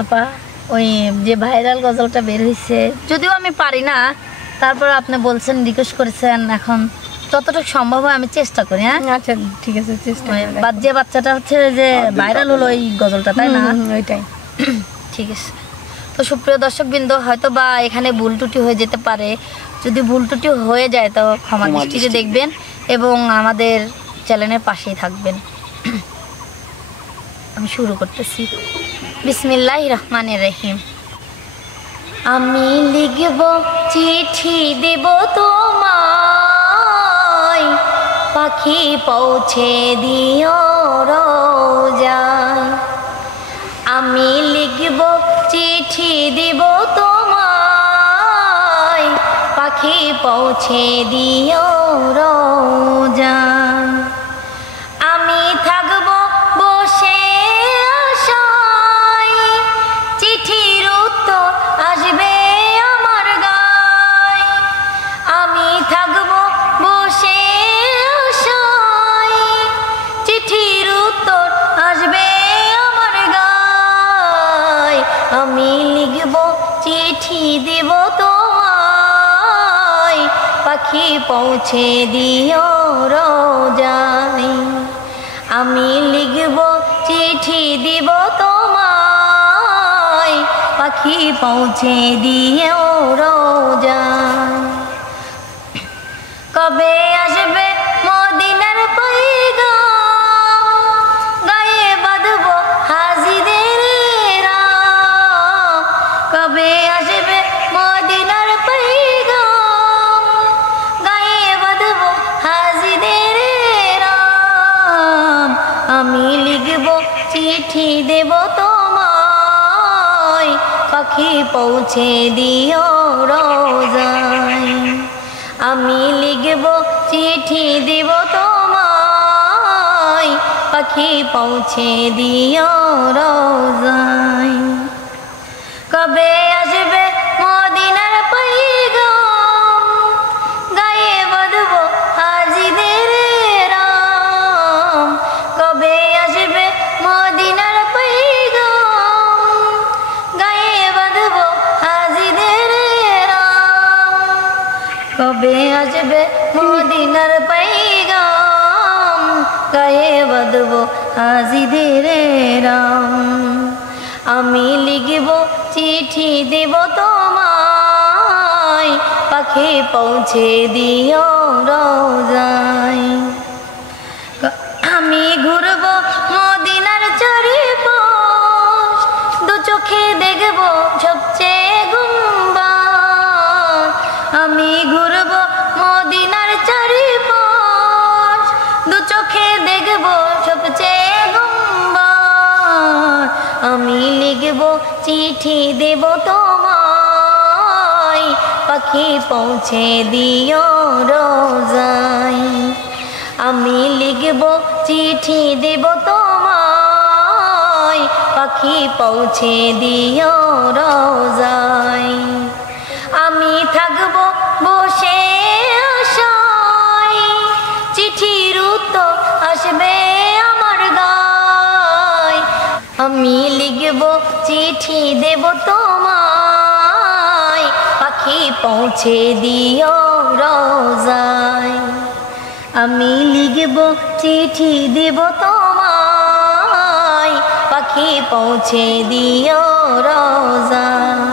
আপা ওই যে ভাইরাল গজলটা বের হয়েছে, যদিও আমি পারি না, তারপর আপনি বলছেন রিকোয়েস্ট করেছেন, এখন যতটুকু সম্ভব হয় আমি চেষ্টা করি। হ্যাঁ আচ্ছা ঠিক আছে, চেষ্টা যে বাচ্চাটা হচ্ছে যে ভাইরাল হলো এই গজলটা, তাই না? ওইটাই ঠিক আছে। তো সুপ্রিয় দর্শকবৃন্দ, হয়তো বা এখানে ভুল ত্রুটি হয়ে যেতে পারে। যদি ভুল ত্রুটি হয়ে যায় তো ক্ষমা দৃষ্টিতে দেখবেন এবং আমাদের চ্যানেলের পাশেই থাকবেন। আমি শুরু করতেছি। বিসমিল্লাহির রহমানির রহিম। আমি লিখব চিঠি দেব তোমায়, পাখি পৌঁছে দিও রোজায়। আমি লিখব চিঠি দেব তোমায়, পাখি পৌঁছে দিও রোজায়। আমি থাকব বসে আশায়, চিঠির উত্তর আসবে আমার গায়। আমি থাকব বসে আশায়, চিঠির উত্তর আসবে আমার গায়। আমি লিখব চিঠি দেব তোমায়, পাখি পৌঁছে দিও রোজায়। আমি লিখব চিঠি দিব তোমায়, পাখি পৌঁছে দিও রোজায়। কবে আসবে মদিনার পয়গাম, গায়ে বাঁধব হাজিদের রাম। কবে আসবে মদিনার পয়গাম, গায়ে বাঁধব হাজিদের রাম। আমি লিখব চিঠি দেব তোমায়, পাখি পৌঁছে দিও রোজায়। আমি লিখব চিঠি দেব তোমায়, পাখি পৌঁছে দিও রোজায়। কবে আসবে মদিনার পয়গাম, গায়ে বাঁধব হাজিদের রাম। কবে আসবে মদিনার পয়গাম, গায়ে বাঁধব হাজিদের রাম। কবে আসবে মদিনার পয়গাম, গায়ে বাঁধব হাজিদের রাম। আমি লিখব চিঠি দেব তোমায়, পাখি পৌঁছে দিও রোজায়। আমি ঘুরব মদিনার চারিপাশ, দু চোখে দেখব সবচেয়ে গুম্বাদ। আমি ঘুরব মদিনার চারিপাশ, দু চোখে দেখব সবচেয়ে গুম্বাদ। আমি লিখব চিঠি দেব তোমায়, পাখি পৌঁছে দিও রোজায়। আমি লিখব চিঠি দেব তোমায়, পাখি পৌঁছে দিও রোজায়। আমি থাকব বসে আশায়, চিঠির উত্তর আসবে আমার গায়। আমি লিখব চিঠি দেব তোমায়, পাখি পৌঁছে দিও রোজায়। আমি লিখব চিঠি দেব তোমায়, পাখি পৌঁছে দিও রোজায়।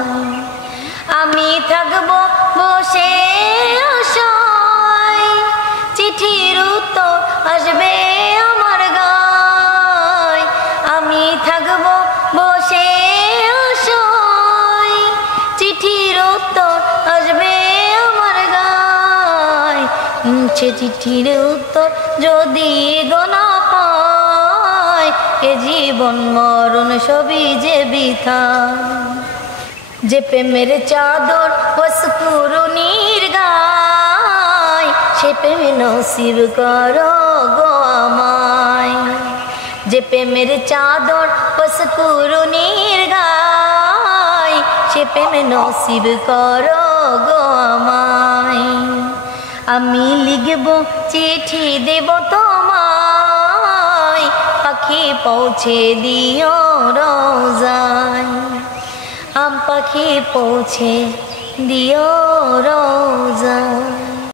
আমি থাকব বসে আশায়, চিঠির উত্তর আসবে আমার গায়। আমি থাকব বসে আশায়, চিঠির উত্তর আসবে আমার গায়। সে চিঠির উত্তর যদি গো না পায়, এ জীবন মরণ সবই যে বৃথা। যে প্রেমের চাদর পশকুরুনির গায়, সে প্রেম নসিব করো গো আমায়। যে প্রেমের চাদর পশকুরুনির গায়, সে প্রেম নসিব করো গো আমায়। আমি লিখব চিঠি দেব তোমায়, পাখি পৌঁছে দিও রোজায়। পাখি পৌঁছে দিও রোজা।